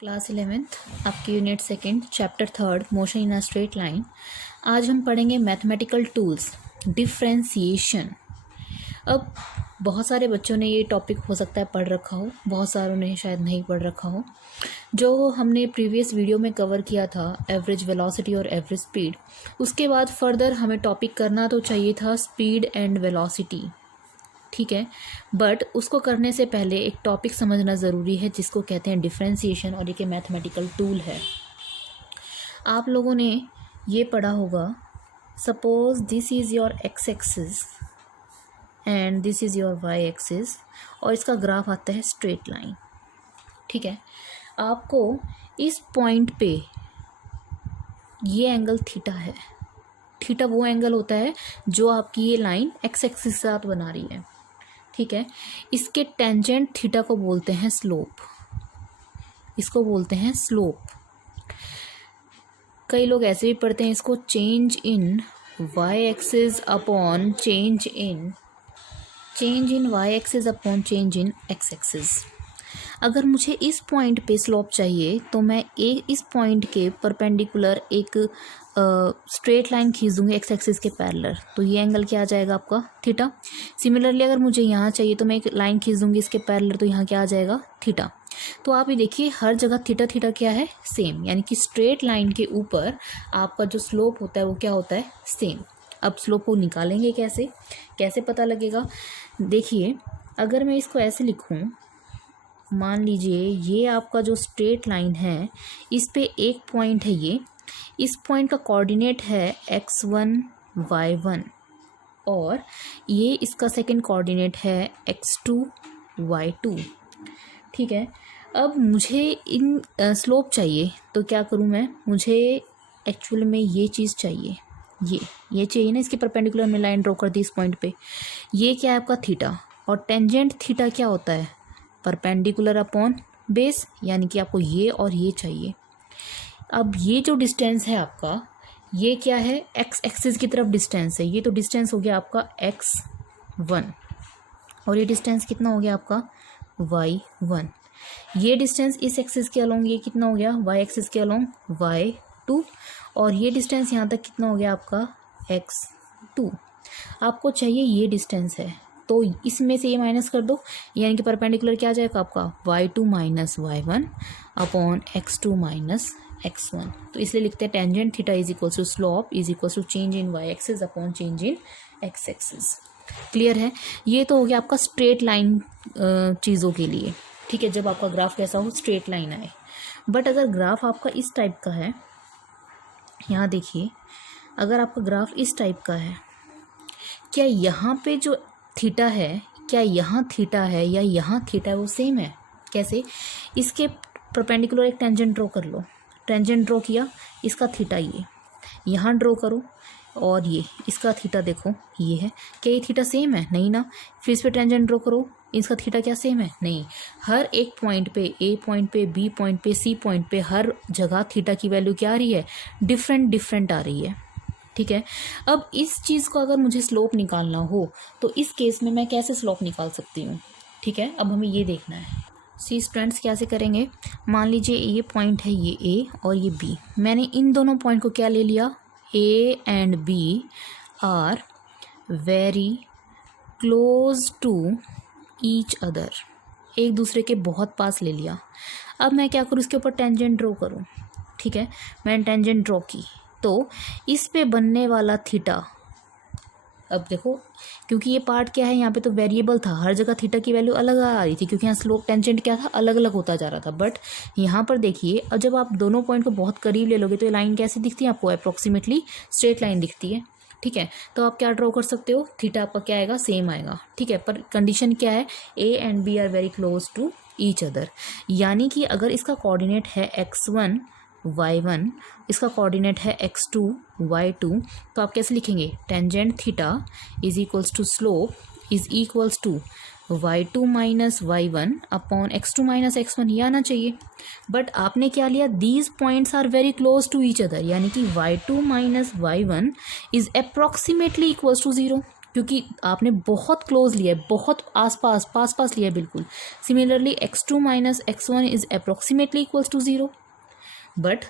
Class 11th आपकी unit second chapter third motion in a straight line. आज हम पढ़ेंगे मैथमेटिकल टूल्स डिफ्रेंसिएशन। अब बहुत सारे बच्चों ने ये टॉपिक हो सकता है पढ़ रखा हो, बहुत सारों ने शायद नहीं पढ़ रखा हो। जो हमने प्रीवियस वीडियो में कवर किया था एवरेज वेलोसिटी और एवरेज स्पीड, उसके बाद फर्दर हमें टॉपिक करना तो चाहिए था स्पीड एंड वेलोसिटी, ठीक है। बट उसको करने से पहले एक टॉपिक समझना ज़रूरी है जिसको कहते हैं डिफ्रेंसिएशन, और एक मैथमेटिकल टूल है। आप लोगों ने ये पढ़ा होगा, suppose this is your x axis and this is your y axis, और इसका ग्राफ आता है स्ट्रेट लाइन, ठीक है। आपको इस पॉइंट पे ये एंगल थीटा है। थीटा वो एंगल होता है जो आपकी ये लाइन एक्स एक्सिस के साथ बना रही है, ठीक है। इसके टेंजेंट थीटा को बोलते हैं स्लोप, इसको बोलते हैं स्लोप। कई लोग ऐसे भी पढ़ते हैं इसको change in y axis upon change in y axis upon change in x axis. अगर मुझे इस पॉइंट पे स्लोप चाहिए तो मैं इस पॉइंट के परपेंडिकुलर एक स्ट्रेट लाइन खींच दूंगी एक्स एक्सिस के पैरेलल, तो ये एंगल क्या आ जाएगा आपका थीटा। सिमिलरली अगर मुझे यहाँ चाहिए तो मैं एक लाइन खींच दूंगी इसके पैरेलल, तो यहाँ क्या आ जाएगा थीटा। तो आप ये देखिए हर जगह थीटा थीटा क्या है सेम, यानी कि स्ट्रेट लाइन के ऊपर आपका जो स्लोप होता है वो क्या होता है सेम। अब स्लोप को निकालेंगे कैसे पता लगेगा, देखिए अगर मैं इसको ऐसे लिखूँ, मान लीजिए ये आपका जो स्ट्रेट लाइन है इस पे एक पॉइंट है, ये इस पॉइंट का कोऑर्डिनेट है x1 y1 और ये इसका सेकंड कोऑर्डिनेट है x2 y2, ठीक है। अब मुझे इन स्लोप चाहिए तो क्या करूँ मैं, मुझे एक्चुअली में ये चीज़ चाहिए, ये चाहिए ना, इसके परपेंडिकुलर में लाइन ड्रॉ कर दी इस पॉइंट पे। ये क्या है आपका थीटा, और टेंजेंट थीटा क्या होता है परपेंडिकुलर अपॉन बेस, यानी कि आपको ये और ये चाहिए। अब ये जो डिस्टेंस है आपका, ये क्या है एक्स एक्सिस की तरफ डिस्टेंस है, ये तो डिस्टेंस हो गया आपका x1, और ये डिस्टेंस कितना हो गया आपका y1। ये डिस्टेंस इस एक्सिस के अलोंग ये कितना हो गया y एक्सिस के अलोंग y2, और ये डिस्टेंस यहाँ तक कितना हो गया आपका x2। आपको चाहिए ये डिस्टेंस है, तो इसमें से ये माइनस कर दो, यानी कि परपेंडिकुलर क्या आ जाएगा आपका y2 minus y1 upon x2 minus x1। तो इसलिए लिखते हैं tangent theta is equal to slope is equal to change in y axis upon change in x axis. Clear है, ये तो हो गया आपका स्ट्रेट लाइन चीज़ों के लिए, ठीक है, जब आपका ग्राफ कैसा हो स्ट्रेट लाइन आए। बट अगर ग्राफ आपका इस टाइप का है, यहाँ देखिए अगर आपका ग्राफ इस टाइप का है, क्या यहाँ पे जो थीटा है, क्या यहाँ थीटा है या यहाँ थीटा है वो सेम है। कैसे, इसके परपेंडिकुलर एक टेंजेंट ड्रॉ कर लो, टेंजेंट ड्रॉ किया, इसका थीटा ये यहाँ ड्रॉ करो, और ये इसका थीटा देखो ये है, क्या ये थीटा सेम है, नहीं ना। फिर इस पे टेंजेंट ड्रॉ करो, इसका थीटा क्या सेम है, नहीं। हर एक पॉइंट पे, ए पॉइंट पे, बी पॉइंट पे, सी पॉइंट पे, हर जगह थीटा की वैल्यू क्या आ रही है डिफरेंट आ रही है, ठीक है। अब इस चीज़ को अगर मुझे स्लोप निकालना हो तो इस केस में मैं कैसे स्लोप निकाल सकती हूँ, ठीक है। अब हमें ये देखना है, सी स्टूडेंट्स कैसे करेंगे। मान लीजिए ये पॉइंट है ये ए और ये बी, मैंने इन दोनों पॉइंट को क्या ले लिया, A and B are very close to each other, एक दूसरे के बहुत पास ले लिया। अब मैं क्या करूँ, इसके ऊपर टेंजेंट ड्रॉ करूँ, ठीक है। मैंने टेंजेंट ड्रॉ की तो इस पे बनने वाला थीटा, अब देखो क्योंकि ये पार्ट क्या है यहाँ पे तो वेरिएबल था, हर जगह थीटा की वैल्यू अलग आ रही थी क्योंकि यहाँ स्लोप टेंजेंट क्या था अलग अलग होता जा रहा था। बट यहाँ पर देखिए, और जब आप दोनों पॉइंट को बहुत करीब ले लोगे तो ये लाइन कैसी दिखती है आपको, अप्रोक्सीमेटली स्ट्रेट लाइन दिखती है, ठीक है। तो आप क्या ड्रॉ कर सकते हो, थीटा आपका क्या आएगा सेम आएगा, ठीक है। पर कंडीशन क्या है, A and B are very close to each other, यानी कि अगर इसका कोऑर्डिनेट है x1 y1, इसका कोऑर्डिनेट है x2 y2, तो आप कैसे लिखेंगे, tangent theta is equals to slope is equals to y2 minus y1 upon x2 minus x1, ये आना चाहिए। बट आपने क्या लिया, these points are very close to each other, यानी कि y2 minus y1 is approximately equals to 0, क्योंकि आपने बहुत क्लोज लिया है, बहुत पास पास लिया है बिल्कुल। Similarly x2 minus x1 is approximately equals to 0, but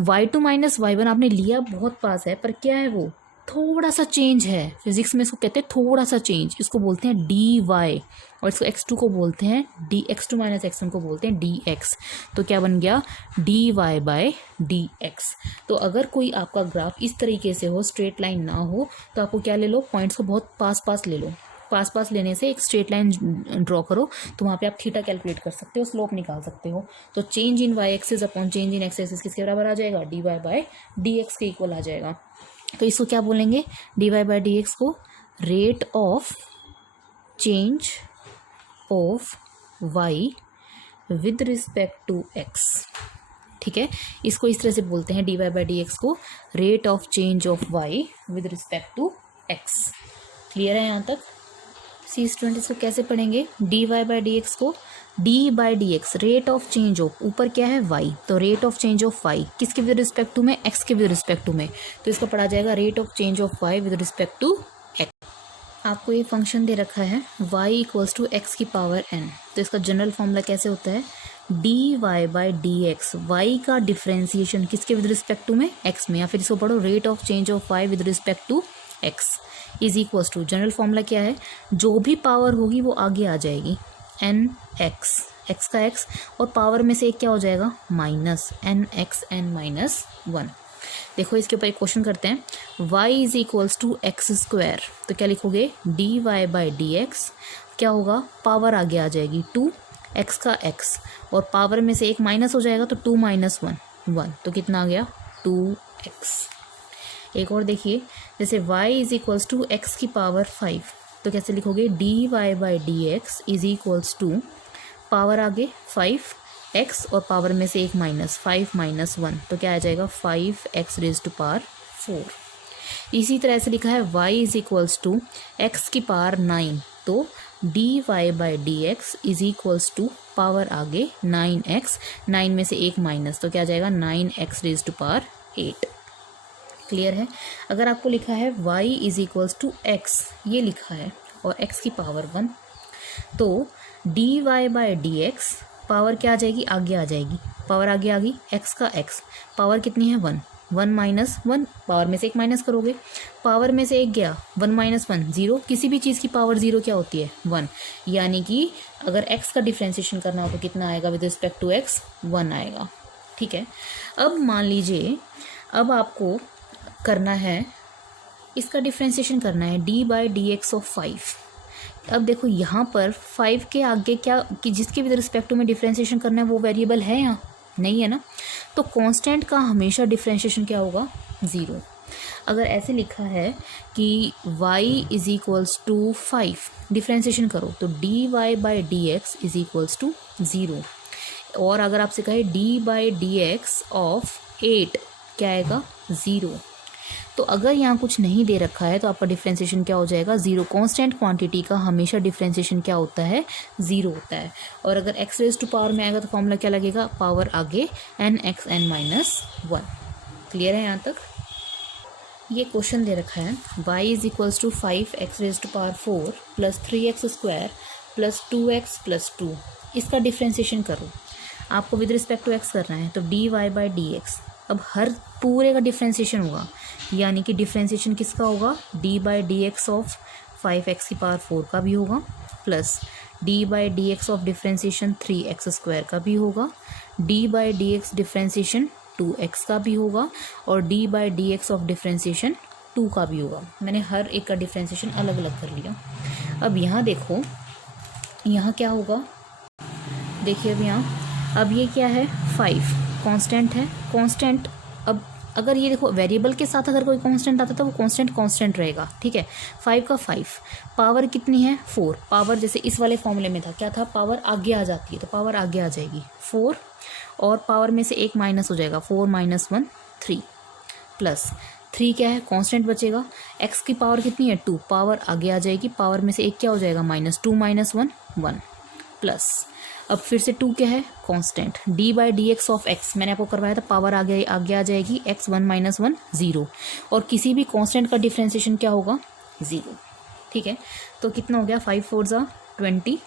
y2 minus y1 आपने लिया बहुत पास है, पर क्या है वो थोड़ा सा चेंज है। फिजिक्स में इसको कहते हैं थोड़ा सा चेंज, इसको बोलते हैं dy, और इसको x2 को बोलते हैं x2 माइनस x1 को बोलते हैं dx। तो क्या बन गया dy बाय dx। तो अगर कोई आपका ग्राफ इस तरीके से हो, स्ट्रेट लाइन ना हो, तो आपको क्या ले लो, पॉइंट्स को बहुत पास ले लो। पास लेने से एक स्ट्रेट लाइन ड्रॉ करो, तो वहाँ पे आप थीटा कैलकुलेट कर सकते हो, स्लोप निकाल सकते हो। तो change in y axis upon change in x axis किसके बराबर आ जाएगा, dy बाय dx के इक्वल आ जाएगा। तो इसको क्या बोलेंगे, dy बाय dx को rate of change of y with respect to x। ठीक है, इसको इस तरह से बोलते हैं dy बाय dx को rate of change of y with respect to x। Clear है यहाँ तक। सी स्टूडेंट इसको कैसे पढ़ेंगे, dy बाय dx को d by dx rate of change of, ऊपर क्या है y, तो rate of change of y किसके विद रिस्पेक्ट टू में, x के विद रिस्पेक्ट टू में, तो इसका पढ़ा जाएगा rate of change of y with respect to x। आपको ये फंक्शन दे रखा है y इक्वल्स टू x की पावर n, तो इसका जनरल फॉर्मूला कैसे होता है, dy बाय dx, y का डिफ्रेंसिएशन किसके विद रिस्पेक्ट टू में, x में, या फिर इसको पढ़ो rate of change of y with respect to x is equals to, general formula क्या है, जो भी पावर होगी वो आगे आ जाएगी, एन एक्स, एक्स का एक्स, और पावर में से एक क्या हो जाएगा, minus n x n minus 1। देखो इसके ऊपर एक क्वेश्चन करते हैं, y is equals to x square, तो क्या लिखोगे dy बाई dx, क्या होगा, पावर आगे आ जाएगी 2 x का x, और पावर में से एक माइनस हो जाएगा, तो 2 माइनस 1 तो कितना आ गया 2x। एक और देखिए, जैसे y is equals to x की पावर 5, तो कैसे लिखोगे dy by dx is equals to power आगे 5x और पावर में से एक माइनस 5 माइनस 1, तो क्या आ जाएगा 5x रेज टू पावर 4। इसी तरह से लिखा है y is equals to x की पावर 9, तो dy by dx is equals to power आगे 9x, 9 में से एक माइनस, तो क्या आ जाएगा 9x raise to power 8। Clear है। अगर आपको लिखा है y is equals to x, ये लिखा है, और x की पावर 1, तो dy बाई dx पावर क्या आ जाएगी, आगे आ जाएगी, पावर आगे आ गई x का x, पावर कितनी है 1 माइनस 1, पावर में से एक माइनस करोगे, पावर में से एक गया 1 माइनस 1 0, किसी भी चीज़ की पावर 0 क्या होती है 1, यानी कि अगर x का डिफ्रेंशिएशन करना हो तो कितना आएगा विद रिस्पेक्ट टू x, 1 आएगा। ठीक है, अब मान लीजिए अब आपको करना है, इसका डिफ्रेंशिएशन करना है d by d x of 5। अब देखो यहाँ पर 5 के आगे क्या, कि जिसके विद रिस्पेक्ट टू में डिफ्रेंशिएशन करना है वो वेरिएबल है, यहाँ नहीं है ना, तो कांस्टेंट का हमेशा डिफ्रेंशिएशन क्या होगा 0। अगर ऐसे लिखा है कि y is equals to 5, differentiation करो तो dy by d x is equals to 0, और अगर आपसे कहे d by d x of 8 क्या आएगा 0। तो अगर यहाँ कुछ नहीं दे रखा है तो आपका डिफ्रेंशिएशन क्या हो जाएगा 0। कांस्टेंट क्वांटिटी का हमेशा डिफ्रेंशिएशन क्या होता है 0 होता है, और अगर x रेज टू पावर में आएगा तो फॉर्मूला क्या लगेगा, पावर आगे n x n minus 1। Clear है यहाँ तक। ये क्वेश्चन दे रखा है y is equals to 5x raise to power 4 plus 3x square plus 2x plus 2, इसका डिफ्रेंशिएशन करो। आपको विद रिस्पेक्ट टू x करना है, तो dy बाई डी एक्स, अब हर पूरे का डिफ्रेंशिएशन होगा, यानी कि डिफ्रेंशिएशन किसका होगा, d by d x of 5x की पावर 4 का भी होगा, plus d by d x of differentiation 3x square का भी होगा, d by d x differentiation 2x का भी होगा, और d by d x of differentiation 2 का भी होगा। मैंने हर एक का डिफ्रेंशिएशन अलग अलग कर लिया। अब यहाँ देखो, यहाँ क्या होगा, देखिए अब यहाँ, अब ये क्या है 5 कांस्टेंट है, कांस्टेंट। अब अगर ये देखो वेरिएबल के साथ अगर कोई कांस्टेंट आता तो वो कांस्टेंट रहेगा। ठीक है, 5 का 5, पावर कितनी है 4, पावर जैसे इस वाले फॉर्मूले में था क्या था, पावर आगे आ जाती है, तो पावर आगे आ जाएगी 4, और पावर में से एक माइनस हो जाएगा 4 माइनस 1 3, प्लस 3 क्या है कांस्टेंट बचेगा, x की पावर कितनी है 2, पावर आगे आ जाएगी, पावर में से एक क्या हो जाएगा माइनस 2 माइनस 1 1, प्लस अब फिर से 2 क्या है constant, d by d x of x मैंने आपको करवाया था, पावर आगे आ जाएगी x 1 माइनस 1 0, और किसी भी कांस्टेंट का डिफ्रेंशिएशन क्या होगा 0। ठीक है, तो कितना हो गया 5 4 ज़ा 20,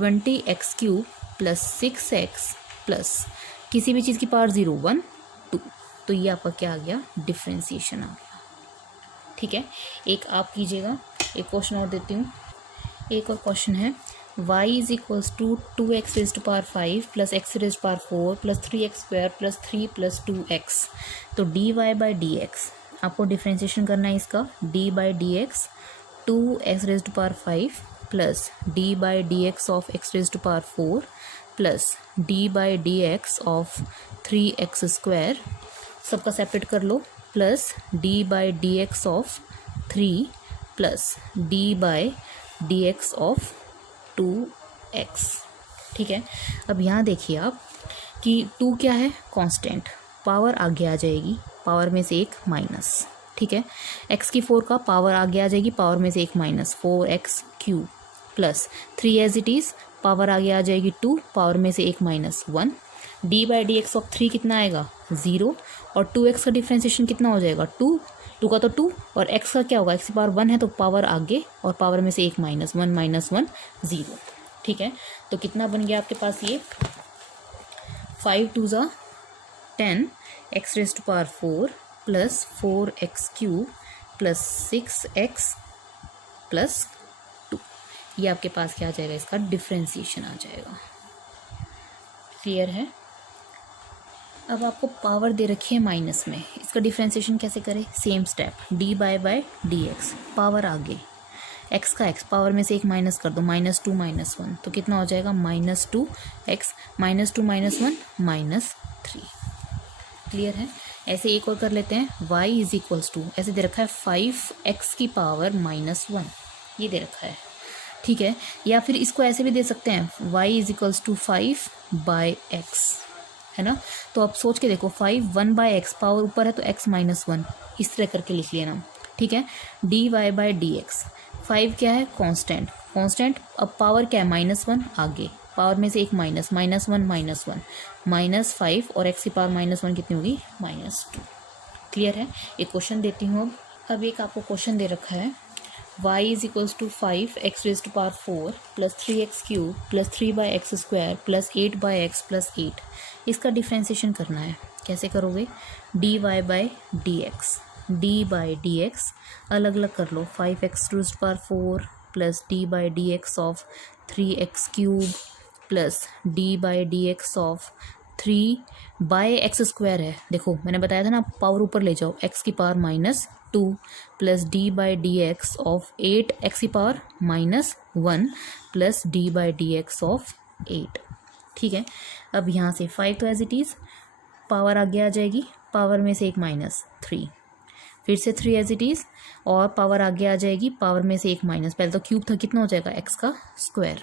20x³ प्लस 6x प्लस किसी भी चीज़ की पावर 0 1 2, तो ये आपका क्या आ गया, डिफ्रेंसिएशन आ गया। ठीक है, एक आप कीजिएगा, एक क्वेश्चन और देती हूँ। एक और क्वेश्चन है y is equals to 2x raise to power 5 plus x raise to power 4 plus 3x square plus 3 plus 2x। तो dy बाई डी एक्स आपको डिफ्रेंशिएशन करना है इसका, d by d x 2x raise to power 5 plus d by d x of x raise to power 4 plus d by d x of 3x square, सबका separate कर लो, plus d by d x of 3 plus d by d x of 2x। ठीक है, अब यहाँ देखिए आप कि 2 क्या है, कांस्टेंट, पावर आगे आ जाएगी, पावर में से एक माइनस। ठीक है, x की 4 का पावर आगे आ जाएगी, पावर में से एक minus 4x³ plus 3 as it is, power आगे आ जाएगी 2, पावर में से एक minus 1। d by d x of 3 कितना आएगा 0, और 2x का डिफ्रेंसिएशन कितना हो जाएगा 2 का तो 2, और x का क्या होगा, x की पावर 1 है तो पावर आगे, और पावर में से एक माइनस 1 माइनस 1 0। ठीक है, तो कितना बन गया आपके पास ये 5 2 ज़ा 10 x raise to power 4 plus 4x³ plus 6x plus 2। ये आपके पास क्या आ जाएगा, इसका डिफ्रेंसिएशन आ जाएगा। क्लियर है। अब आपको पावर दे रखी है माइनस में, इसका डिफ्रेंसिएशन कैसे करें, same step, d by d x, power आगे, x का x, पावर में से एक माइनस कर दो, -2 -1, तो कितना हो जाएगा -2x -2 -1 -3। क्लियर है। ऐसे एक और कर लेते हैं, y इज इक्वल्स टू, ऐसे दे रखा है 5x की पावर -1, ये दे रखा है। ठीक है, या फिर इसको ऐसे भी दे सकते हैं, y is equals to 5 by x, है ना। तो आप सोच के देखो, 5 1 बाई एक्स, पावर ऊपर है तो x -1, इस तरह करके लिख लेना। ठीक है, dy बाई डी एक्स, 5 क्या है, कांस्टेंट, अब पावर क्या है -1 आगे, पावर में से एक माइनस -1 -1 -5, और x की पावर -1 कितनी होगी -2। क्लियर है। एक क्वेश्चन देती हूँ अब एक आपको क्वेश्चन दे रखा है, y is equals to 5x raise to power 4 plus 3x³ plus 3 by x square plus 8 by x plus 8। इसका डिफ्रेंसिएशन करना है, कैसे करोगे, dy by d x, d by d x अलग अलग कर लो, 5x raise to power 4 plus d by d x of 3x³ plus d by d x of 3 by x square है। देखो मैंने बताया था ना, पावर ऊपर ले जाओ, x की power -2 plus d by d x of 8 x की power -1 plus d by d x of 8। ठीक है, अब यहाँ से 5 तो एज इट इज़, पावर आगे आ जाएगी, पावर में से एक -3, फिर से 3 एज इट इज़, और पावर आगे आ जाएगी, पावर में से एक माइनस, पहले तो क्यूब था, कितना हो जाएगा x का स्क्वायर।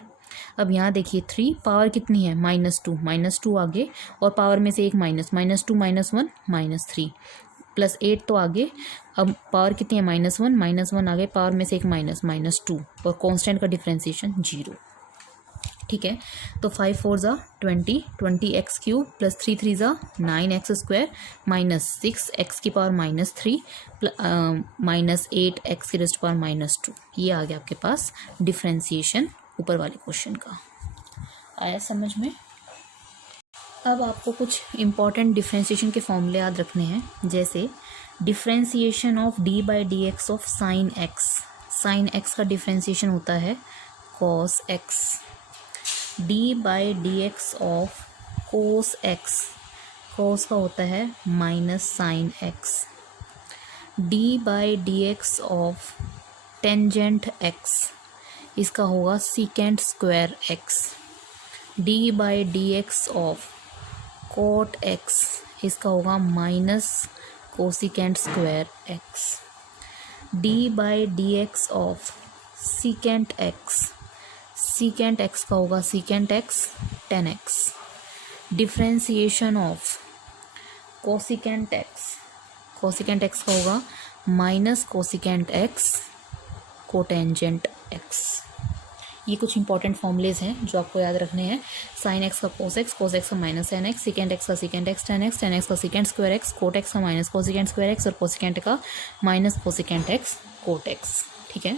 अब यहाँ देखिए 3, पावर कितनी है -2 आगे, और पावर में से एक माइनस, -2 -1 -3 प्लस 8 तो आगे, अब पावर कितनी है -1 आगे, पावर में से एक -2, और कांस्टेंट का डिफ्रेंसिएशन 0। ठीक है, तो 5 4 ज़ा 20x³ प्लस 3 3 ज़ा 9x स्क्वायर माइनस 6x की पावर -3 माइनस 8x की रेज़ टू पावर -2। ये आ गया आपके पास डिफ्रेंसिएशन ऊपर वाले क्वेश्चन का। आया समझ में। अब आपको कुछ इम्पॉर्टेंट डिफ्रेंसिएशन के फॉर्मूले याद रखने हैं, जैसे differentiation of d by d x of sine x का डिफ्रेंसिएशन होता है cos x, d by d x of cos x, cos का होता है -sin x, d by d x of tangent x, इसका होगा secant square x, d by d x of cot x, इसका होगा -cosecant square x, d by d x of secant x का होगा secant x tan x, differentiation of cosecant x का होगा -cosecant x cotangent x। ये कुछ important formulas हैं जो आपको याद रखने हैं। साइन x का cos x का -sin x, secant x का secant x tan x का secant square x, cot x का -cosecant स्क्वायर x, और cosecant का -cosecant x cot x। ठीक है,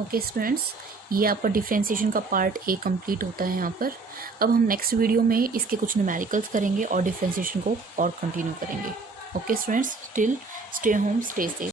ओके स्टूडेंट्स, ये आपका डिफ्रेंशिएशन का पार्ट ए कंप्लीट होता है यहाँ पर। अब हम नेक्स्ट वीडियो में इसके कुछ न्यूमेरिकल्स करेंगे और डिफ्रेंशिएशन को और कंटिन्यू करेंगे। Okay students, still stay home, stay safe.